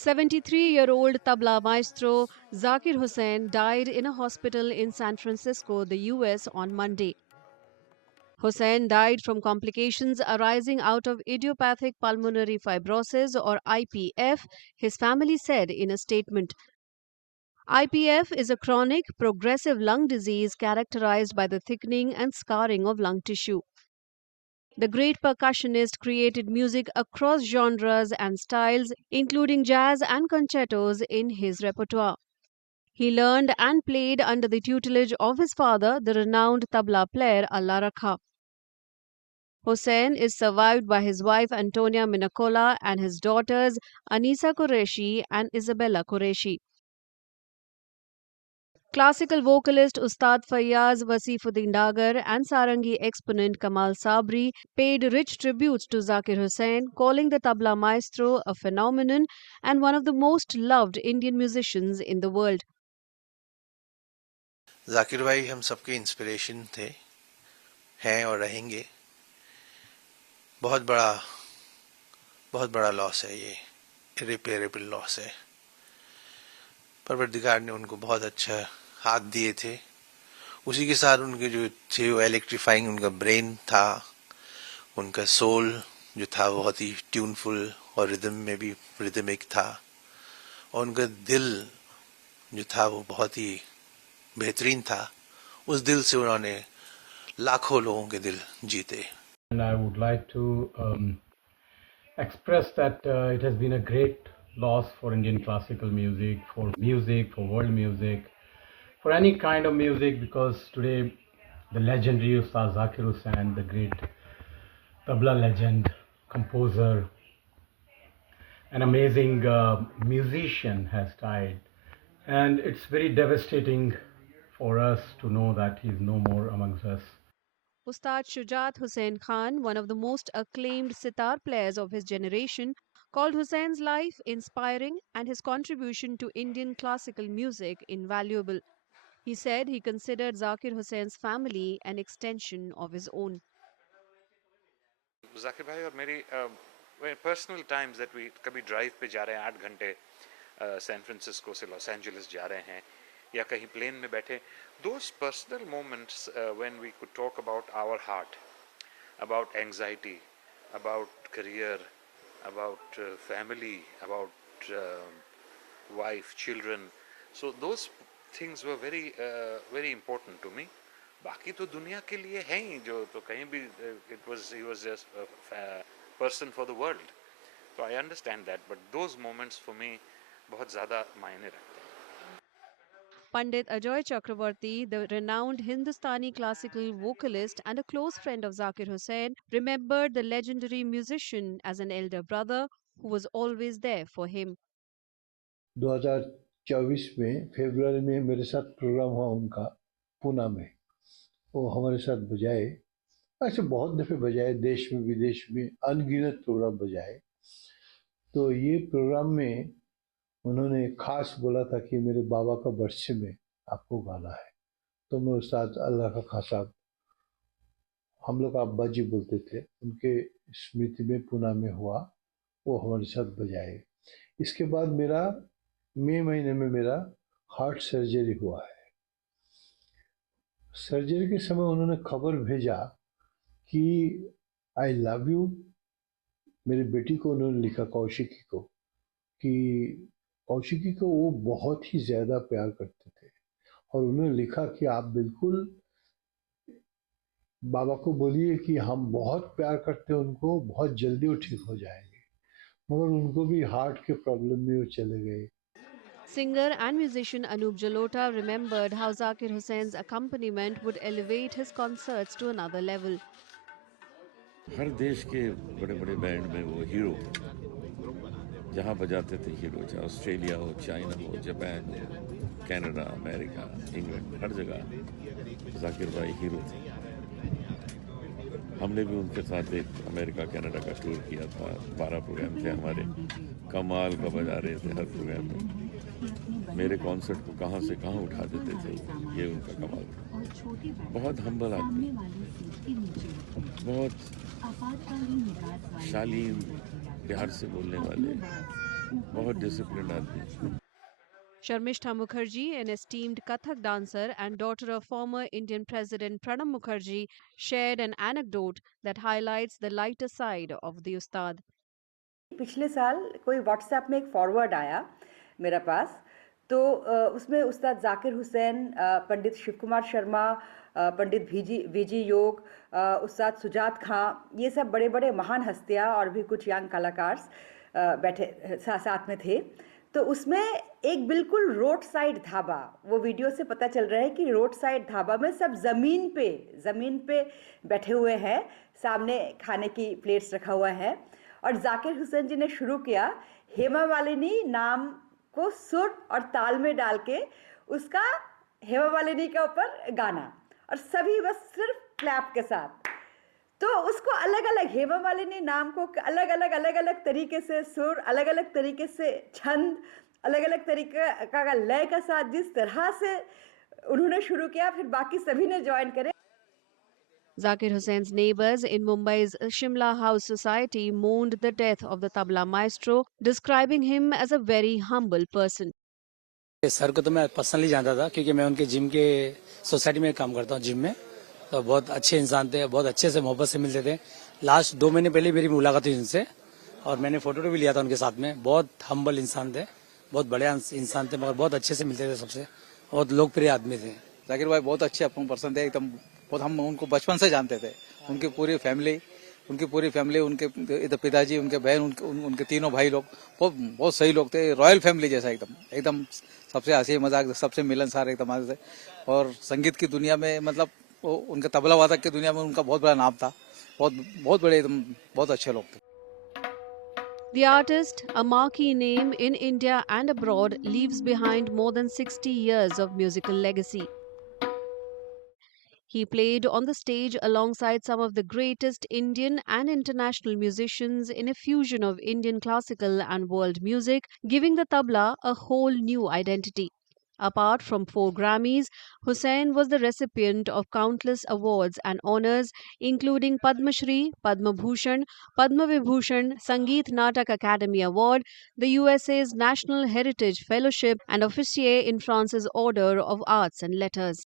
73-year-old tabla maestro Zakir Hussain died in a hospital in San Francisco, the US on Monday. Hussain died from complications arising out of idiopathic pulmonary fibrosis or IPF, his family said in a statement. IPF is a chronic, progressive lung disease characterized by the thickening and scarring of lung tissue. The great percussionist created music across genres and styles, including jazz and concertos, in his repertoire. He learned and played under the tutelage of his father, the renowned tabla player Allah Rakha. Hussain is survived by his wife Antonia Minacola and his daughters Anisa Qureshi and Isabella Qureshi. Classical vocalist Ustad Fayyaz Wasifuddin Dagar and Sarangi exponent Kamal Sabri paid rich tributes to Zakir Hussain, calling the tabla maestro a phenomenon and one of the most loved Indian musicians in the world. Zakir भाई हम सबके inspiration थे, हैं और रहेंगे। बहुत बड़ा loss है ये, इरिपेरेबल लॉस है। परवरदिगार ने उनको बहुत अच्छा हाथ दिए थे, उसी के साथ उनके जो थे वो इलेक्ट्रीफाइंग उनका ब्रेन था, उनका सोल जो था बहुत ही ट्यूनफुल और रिदम में भी रिदमिक था, और उनका दिल जो था वो बहुत ही बेहतरीन था। उस दिल से उन्होंने लाखों लोगों के दिल जीते। And I would like to express that it has been a great loss for Indian classical music, for world music, for any kind of music, because today the legendary Ustad Zakir Hussain, the great tabla legend, composer, an amazing musician, has died. And it's very devastating for us to know that he's no more amongst us. Ustad Shujat Hussain Khan, one of the most acclaimed sitar players of his generation, called Hussein's life inspiring and his contribution to Indian classical music invaluable. He said he considered Zakir Hussein's family an extension of his own. Zakir भाई और मेरी personal times that we कभी drive पे जा रहे हैं 8 घंटे San Francisco से लॉस एंजलिस जा रहे हैं या कहीं प्लेन में बैठे, those personal moments when we could talk about our heart, about anxiety, about career, about family, about wife, children, so those things were very important to me. बाकी तो दुनिया के लिए है ही जो, तो कहीं भी he was just a person for the world, so I understand that, but those moments for me बहुत ज़्यादा मायने रखते हैं। Pandit Ajoy Chakravarti, the renowned Hindustani classical vocalist and a close friend of Zakir Hussain, remembered the legendary musician as an elder brother who was always there for him. 2024 में फरवरी में मेरे साथ programme हुआ उनका पूना में, वो हमारे साथ बजाए, ऐसे बहुत दफ़े बजाए, देश में विदेश में अनगिनत प्रोग्राम बजाए। तो ये प्रोग्राम में उन्होंने ख़ास बोला था कि मेरे बाबा का बरसे में आपको गाना है। तो मैं उस्ताद अल्लाह का खां साहब, हम लोग अब्बा जी बोलते थे, उनके स्मृति में पूना में हुआ, वो हमारे साथ बजाए। इसके बाद मेरा मई महीने में मेरा हार्ट सर्जरी हुआ है। सर्जरी के समय उन्होंने खबर भेजा कि आई लव यू, मेरी बेटी को उन्होंने लिखा, कौशिकी को, कि कौशिकी को वो बहुत ही ज़्यादा प्यार करते थे, और उन्होंने लिखा कि आप बिल्कुल बाबा को बोलिए कि हम बहुत प्यार करते हैं उनको, बहुत जल्दी वो ठीक हो जाएंगे। मगर उनको भी हार्ट के प्रॉब्लम में वो चले गए। Singer and musician Anup Jalota remembered how Zakir Hussein's accompaniment would elevate his concerts to another level. हर देश के बड़े बड़े बैंड में वो हीरो, जहाँ बजाते थे हीरो, चाहे ऑस्ट्रेलिया हो, चाइना हो, जापान हो, कनाडा, अमेरिका, इंग्लैंड, हर जगह जाकिर भाई हीरो थे। हमने भी उनके साथ एक अमेरिका कनाडा का टूर किया था, 12 प्रोग्राम थे हमारे, कमाल का बजा रहे थे हर प्रोग्राम में। मेरे कॉन्सर्ट को कहाँ से कहाँ उठा देते थे, ये उनका कमाल था। बहुत हम्बल आदमी, बहुत शालीन, प्यार से बोलने वाले, बहुत डिसिप्लिन आदमी। Sharmishta Mukherjee, an esteemed Kathak dancer and daughter of former Indian President Pranab Mukherjee, shared an anecdote that highlights the lighter side of the Ustad. पिछले साल कोई व्हाट्सएप में एक फॉरवर्ड आया मेरे पास, तो उसमें उस्ताद जाकिर हुसैन, पंडित शिव कुमार शर्मा, पंडित वीजी योग, उस्ताद सुजात खां, ये सब बड़े बड़े महान हस्तियां और भी कुछ यंग कलाकार बैठे साथ में थे। तो उसमें एक बिल्कुल रोड साइड ढाबा, वो वीडियो से पता चल रहा है कि रोड साइड ढाबा में सब ज़मीन पे बैठे हुए हैं, सामने खाने की प्लेट्स रखा हुआ है, और जाकिर हुसैन जी ने शुरू किया हेमा मालिनी नाम को सुर और ताल में डाल के उसका हेमा मालिनी के ऊपर गाना, और सभी बस सिर्फ क्लैप के साथ। तो उसको अलग अलग हेमा मालिनी नाम को अलग अलग तरीके से सुर, अलग अलग तरीके से छंद, अलग अलग तरीके का लय का साथ जिस तरह से उन्होंने शुरू किया, फिर बाकी सभी ने ज्वाइन करे। Zakir Hussein's neighbors in Mumbai's Shimla House Society mourned the death of the tabla maestro, describing him as a very humble person. Sir को तो मैं पर्सनली जानता था क्योंकि मैं उनके जिम के सोसाइटी में काम करता हूँ, जिम में। तो बहुत अच्छे इंसान थे, बहुत अच्छे से मोहब्बत से मिलते थे। लास्ट 2 महीने पहले मेरी मुलाकात हुई उनसे और मैंने फोटो भी लिया था उनके साथ में। बहुत हम्बल इंसान थे, बहुत बड़े इंसान थे, मगर बहुत अच्छे से मिलते थे सबसे, बहुत लोकप्रिय आदमी थे। जाकिर भाई बहुत अच्छे पर्सन थे एकदम, बहुत हम उनको बचपन से जानते थे। उनकी पूरी फैमिली, उनके इधर पिताजी, उनके बहन, उनके तीनों भाई लोग बहुत सही लोग थे। रॉयल फैमिली जैसा एकदम सबसे हंसी मजाक, सबसे मिलनसार एकदम आते थे। और संगीत की दुनिया में मतलब उनके तबला वादक की दुनिया में उनका बहुत बड़ा नाम था। बहुत बड़े एकदम बहुत अच्छे लोग थे। The artist, a marquee name in India and abroad, leaves behind more than 60 years of musical legacy. He played on the stage alongside some of the greatest Indian and international musicians in a fusion of Indian classical and world music, giving the tabla a whole new identity. Apart from 4 Grammys, Hussain was the recipient of countless awards and honors, including Padma Shri, Padma Bhushan, Padma Vibhushan, Sangeet Natak Academy Award, the USA's National Heritage Fellowship, and officier in France's Order of Arts and Letters.